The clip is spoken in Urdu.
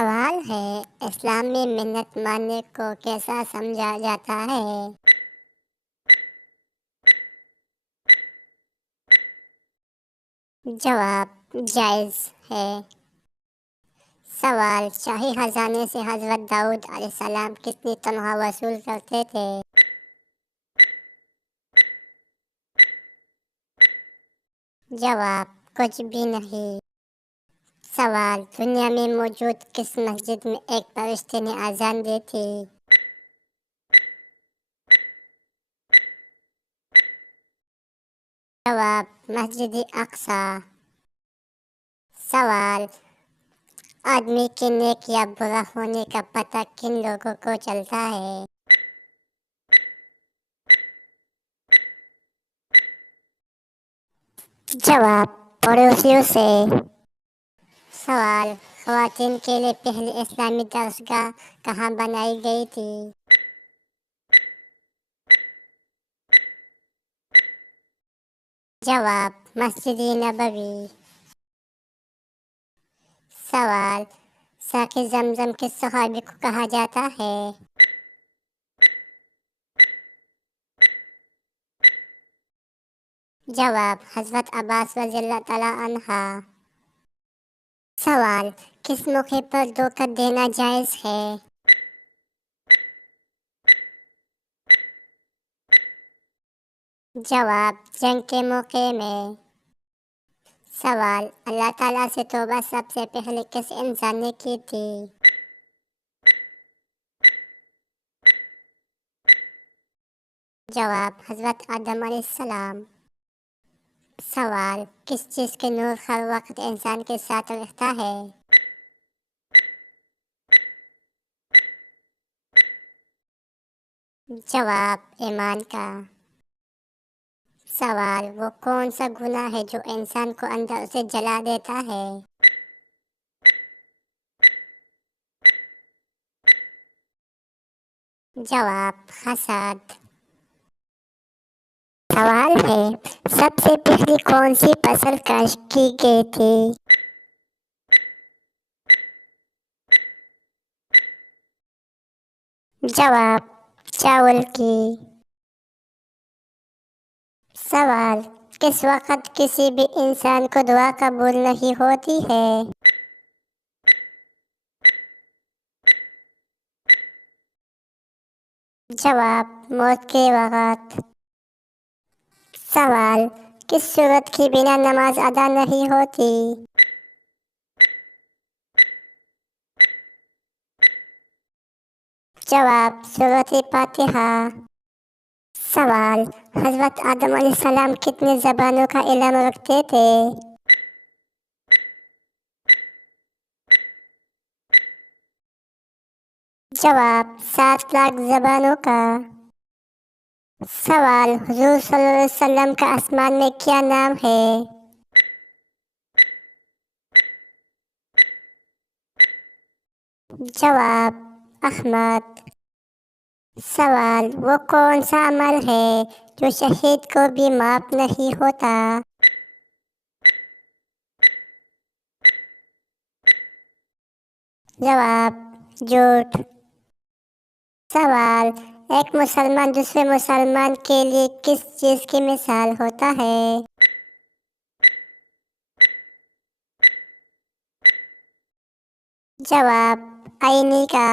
سوال ہے، اسلام میں منت ماننے کو کیسا سمجھا جاتا ہے؟ جواب: جائز ہے۔ سوال: شاہی خزانے سے حضرت داؤد علیہ السلام کتنی تنخواہ وصول کرتے تھے؟ جواب: کچھ بھی نہیں۔ سوال: دنیا میں موجود کس مسجد میں ایک فرشتے نے اذان دی تھی؟ جواب: مسجد اقصی۔ سوال: آدمی کے نیک یا برا ہونے کا پتہ کن لوگوں کو چلتا ہے؟ جواب: پڑوسیوں سے۔ سوال: خواتین کے لیے پہلی اسلامی درسگاہ کہاں بنائی گئی تھی؟ جواب: مسجد نبوی۔ سوال: ساقی زمزم کس صحابی کو کہا جاتا ہے؟ جواب: حضرت عباس رضی اللہ تعالی عنہ۔ سوال: کس موقع پر دھوکہ دینا جائز ہے؟ جواب: جنگ کے موقع میں۔ سوال: اللہ تعالیٰ سے توبہ سب سے پہلے کس انسان نے کی تھی؟ جواب: حضرت آدم علیہ السلام۔ سوال: کس چیز کے نور ہر وقت انسان کے ساتھ رہتا ہے؟ جواب: ایمان کا۔ سوال: وہ کون سا گناہ ہے جو انسان کو اندر سے جلا دیتا ہے؟ جواب: حسد۔ سوال ہے، سب سے پہلی کون سی فصل کاشت کی گئی تھی؟ جواب: چاول کی۔ سوال: کس وقت کسی بھی انسان کو دعا قبول نہیں ہوتی ہے؟ جواب: موت کے وقت۔ سوال: کس صورت کی بنا نماز ادا نہیں ہوتی؟ جواب: سورۃ فاتحہ۔ سوال: حضرت آدم علیہ السلام کتنی زبانوں کا علم رکھتے تھے؟ جواب: 7 لاکھ زبانوں کا۔ سوال: حضور صلی اللہ علیہ وسلم کا آسمان میں کیا نام ہے؟ جواب: احمد۔ سوال: وہ کون سا عمل ہے جو شہید کو بھی معاف نہیں ہوتا؟ جواب: جھوٹ۔ سوال: ایک مسلمان دوسرے مسلمان کے لیے کس چیز کی مثال ہوتا ہے؟ جواب: آئینے کا۔